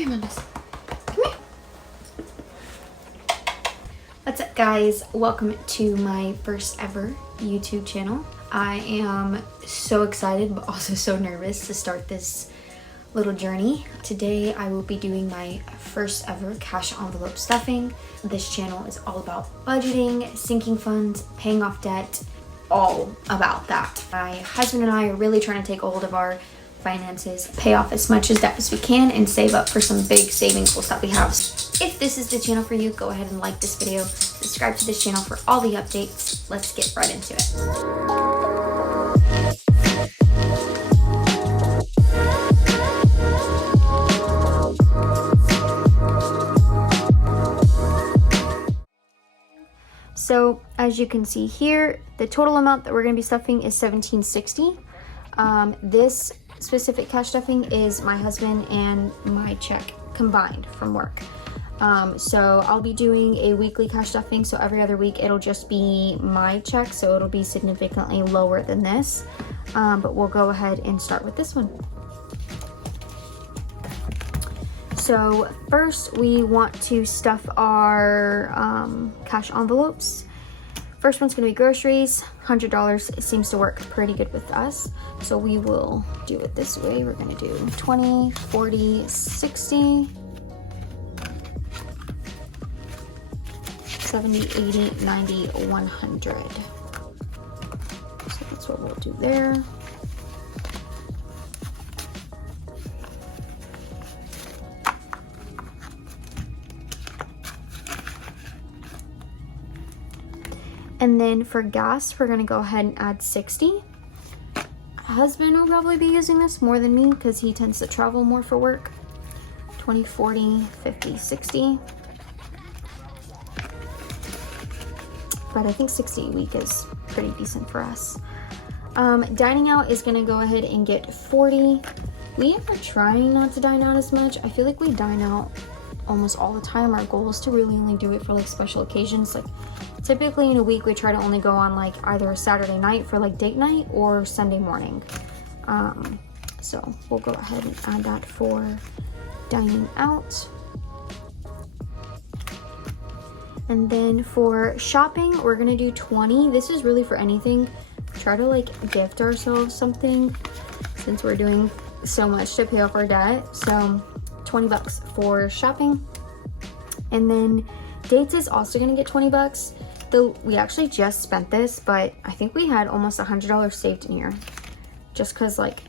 here, Mendes. Come here. What's up, guys? Welcome to my first ever YouTube channel. I am so excited, but also so nervous to start this little journey. Today, I will be doing my first ever cash envelope stuffing. This channel is all about budgeting, sinking funds, paying off debt, all about that. My husband and I are really trying to take hold of our finances, pay off as much as debt as we can, and save up for some big saving goals that we have. If this is the channel for you, go ahead and like this video, subscribe to this channel for all the updates. Let's get right into it. So as you can see here, the total amount that we're going to be stuffing is $17.60. This specific cash stuffing is my husband and my check combined from work. So I'll be doing a weekly cash stuffing. So every other week it'll just be my check. So it'll be significantly lower than this. But we'll go ahead and start with this one. So first we want to stuff our cash envelopes. First one's gonna be groceries, $100. It seems to work pretty good with us. So we will do it this way. We're gonna do 20, 40, 60, 70, 80, 90, 100. So that's what we'll do there. And then for gas, we're gonna go ahead and add 60. Husband will probably be using this more than me because he tends to travel more for work. 20, 40, 50, 60. But I think 60 a week is pretty decent for us. Dining out is gonna go ahead and get 40. We are trying not to dine out as much. I feel like we dine out almost all the time. Our goal is to really only do it for like special occasions. Like typically in a week we try to only go on like either a Saturday night for like date night or Sunday morning. So we'll go ahead and add that for dining out. And then for shopping, we're gonna do 20. This is really for anything. Try to like gift ourselves something since we're doing so much to pay off our debt. So 20 bucks for shopping. And then dates is also gonna get 20 bucks. Though we actually just spent this, but I think we had almost $100 saved in here. Just cause like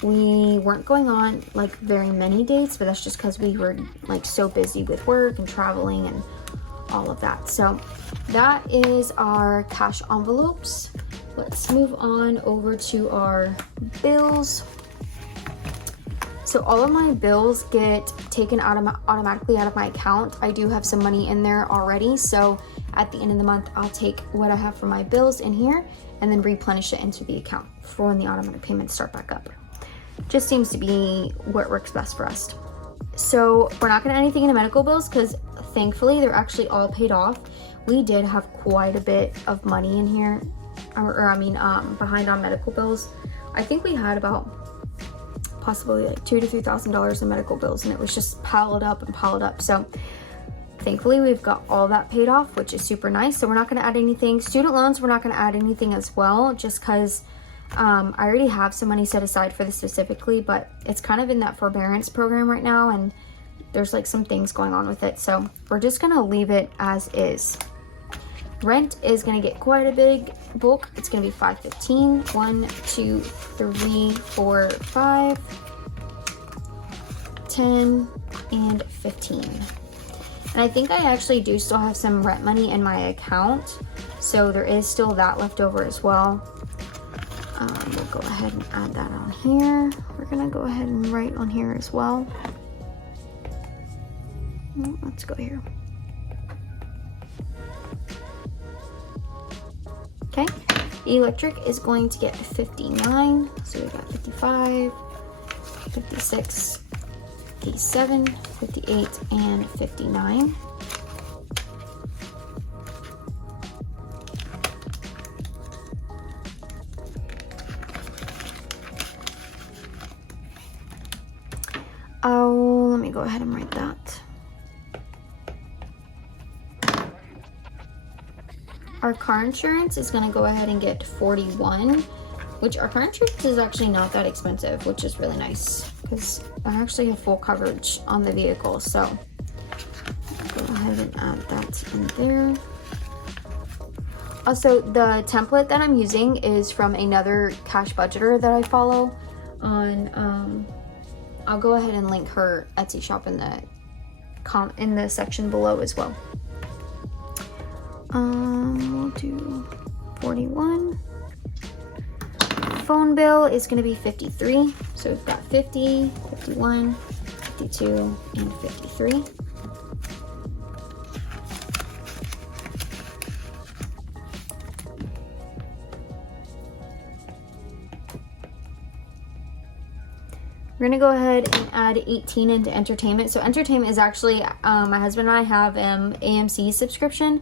we weren't going on like very many dates, but that's just cause we were like so busy with work and traveling and all of that. So that is our cash envelopes. Let's move on over to our bills. So all of my bills get taken automatically out of my account. I do have some money in there already. So at the end of the month, I'll take what I have for my bills in here and then replenish it into the account for when the automatic payments start back up. Just seems to be what works best for us. So we're not gonna add anything into medical bills because thankfully they're actually all paid off. We did have quite a bit of money in here, behind on medical bills. I think we had about possibly like $2,000 to $3,000 in medical bills, and it was just piled up and piled up. So thankfully we've got all that paid off, which is super nice. So we're not going to add anything. Student loans, we're not going to add anything as well, just because I already have some money set aside for this specifically, but it's kind of in that forbearance program right now, and there's like some things going on with it. So we're just going to leave it as is. Rent is going to get quite a big bulk. It's going to be $5.15. 1, 2, 3, 4, 5, 10, and 15. And I think I actually do still have some rent money in my account. So there is still that left over as well. We'll go ahead and add that on here. We're going to go ahead and write on here as well. Let's go here. Okay, electric is going to get 59. So we got 55, 56, 57, 58, and 59. Oh, let me go go ahead and write that. Our car insurance is gonna go ahead and get 41, which our car insurance is actually not that expensive, which is really nice because I actually have full coverage on the vehicle. So go ahead and add that in there. Also, the template that I'm using is from another cash budgeter that I follow on, I'll go ahead and link her Etsy shop in the section below as well. We'll do 41. Phone bill is going to be 53. So we've got 50, 51, 52, and 53. We're gonna go ahead and add 18 into entertainment. So entertainment is actually, my husband and I have AMC subscription.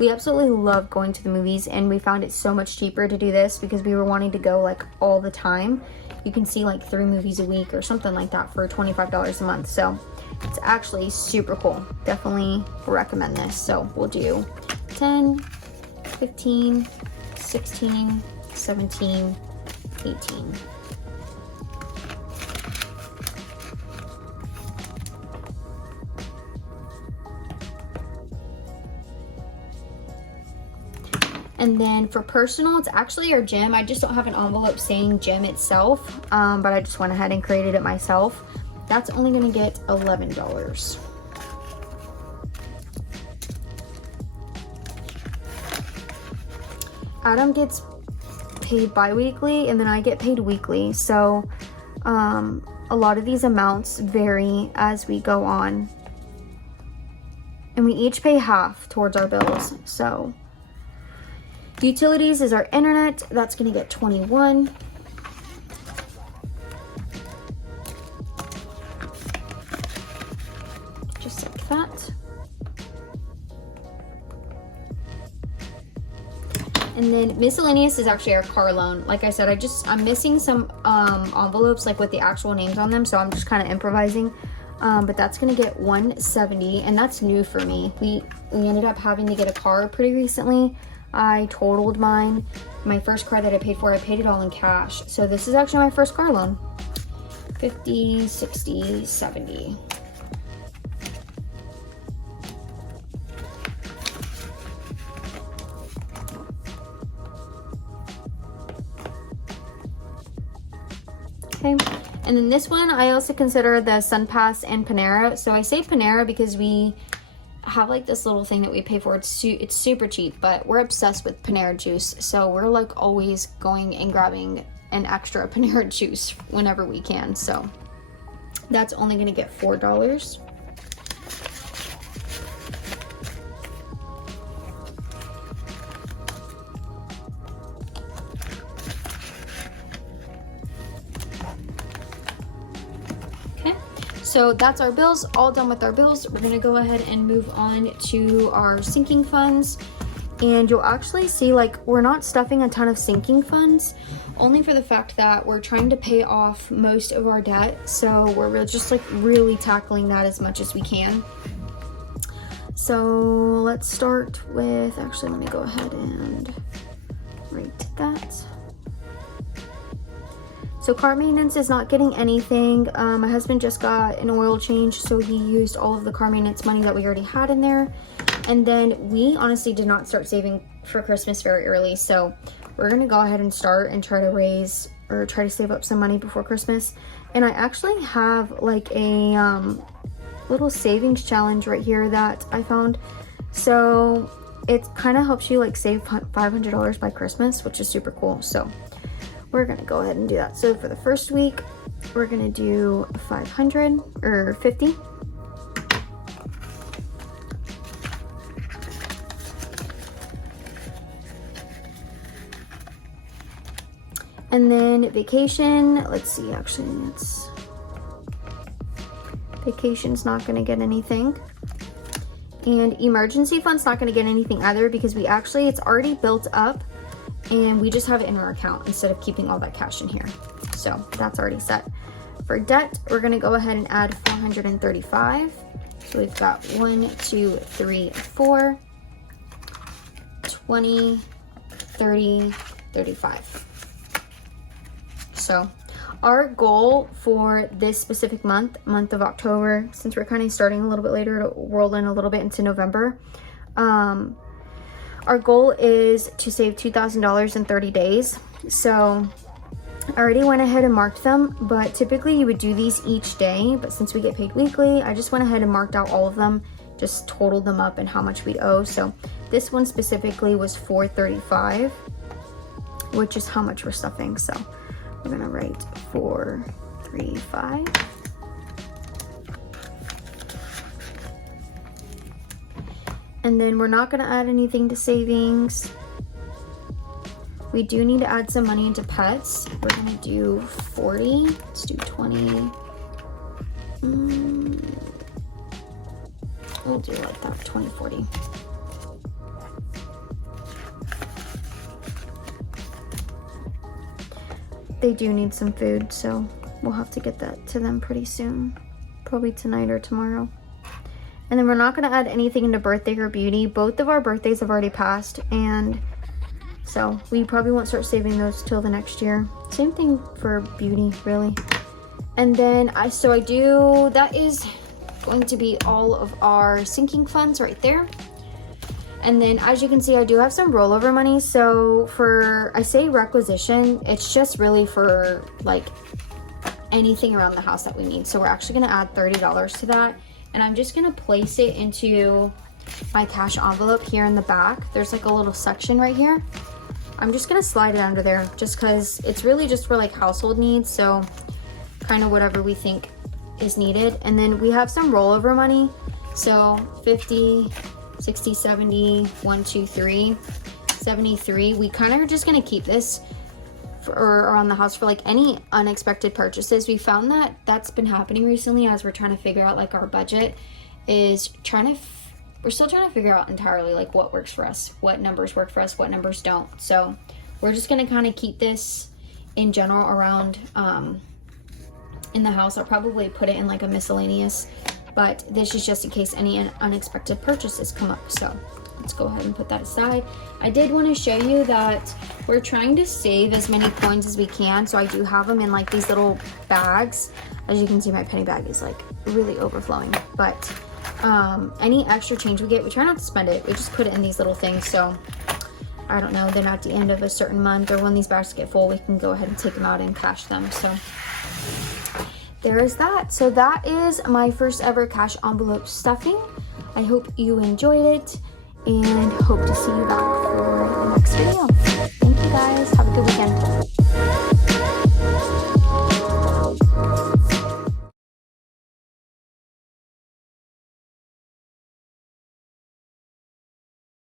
We absolutely love going to the movies, and we found it so much cheaper to do this because we were wanting to go like all the time. You can see like 3 movies a week or something like that for $25 a month. So it's actually super cool. Definitely recommend this. So we'll do 10, 15, 16, 17, 18. And then for personal, it's actually our gym. I just don't have an envelope saying gym itself, but I just went ahead and created it myself. That's only gonna get $11. Adam gets paid bi-weekly and then I get paid weekly. So a lot of these amounts vary as we go on. And we each pay half towards our bills, so. Utilities is our internet. That's going to get 21. Just like that. And then miscellaneous is actually our car loan. Like I said, I'm missing some envelopes like with the actual names on them, so I'm just kind of improvising. But that's going to get 170, and that's new for me. We ended up having to get a car pretty recently. I totaled mine. My first car that I paid for, I paid it all in cash. So this is actually my first car loan. 50, 60, 70. Okay. And then this one, I also consider the SunPass and Panera. So I say Panera because we have like this little thing that we pay for. It's super cheap, but we're obsessed with Panera juice, so we're like always going and grabbing an extra Panera juice whenever we can. So that's only gonna get $4. So that's our bills, all done with our bills. We're gonna go ahead and move on to our sinking funds. And you'll actually see like we're not stuffing a ton of sinking funds, only for the fact that we're trying to pay off most of our debt. So we're just like really tackling that as much as we can. So let's start with, actually let me go ahead and write that. So car maintenance is not getting anything. My husband just got an oil change, so he used all of the car maintenance money that we already had in there. And then we honestly did not start saving for Christmas very early, so we're gonna go ahead and start and try to save up some money before Christmas. And I actually have like a little savings challenge right here that I found. So it kind of helps you like save $500 by Christmas, which is super cool. So we're gonna go ahead and do that. So for the first week, we're gonna do 500 or 50. And then vacation, let's see, actually vacation's not gonna get anything. And emergency fund's not gonna get anything either because it's already built up and we just have it in our account instead of keeping all that cash in here. So that's already set. For debt, we're gonna go ahead and add 435. So we've got 1, 2, 3, 4, 20, 30, 35. So our goal for this specific month of October, since we're kind of starting a little bit later to roll in a little bit into November, our goal is to save $2,000 in 30 days. So I already went ahead and marked them, but typically you would do these each day, but since we get paid weekly, I just went ahead and marked out all of them, just totaled them up and how much we'd owe. So this one specifically was $435, which is how much we're stuffing. So we're gonna write 435. And then we're not gonna add anything to savings. We do need to add some money into pets. We're gonna do 40, let's do 20. We'll do like that, 20, 40. They do need some food, so we'll have to get that to them pretty soon. Probably tonight or tomorrow. And then we're not gonna add anything into birthday or beauty. Both of our birthdays have already passed, and so we probably won't start saving those till the next year. Same thing for beauty, really. And then that is going to be all of our sinking funds right there. And then as you can see, I do have some rollover money. So I say requisition, it's just really for like anything around the house that we need. So we're actually gonna add $30 to that. And I'm just gonna place it into my cash envelope here in the back. There's like a little section right here. I'm just gonna slide it under there just because it's really just for like household needs. So kind of whatever we think is needed. And then we have some rollover money. So 50, 60, 70, 1, 2, 3, 73. We kind of are just gonna keep this around the house for like any unexpected purchases. We found that that's been happening recently as we're trying to figure out like our budget is we're still trying to figure out entirely like what works for us, what numbers work for us, what numbers don't. So we're just gonna kind of keep this in general around in the house. I'll probably put it in like a miscellaneous, but this is just in case any unexpected purchases come up. So let's go ahead and put that aside. I did want to show you that we're trying to save as many coins as we can. So I do have them in like these little bags. As you can see, my penny bag is like really overflowing, but any extra change we get, we try not to spend it. We just put it in these little things. So I don't know, then at the end of a certain month or when these bags get full, we can go ahead and take them out and cash them. So there is that. So that is my first ever cash envelope stuffing. I hope you enjoyed it and hope to see you back for the next video. Thank you guys. Have a good weekend.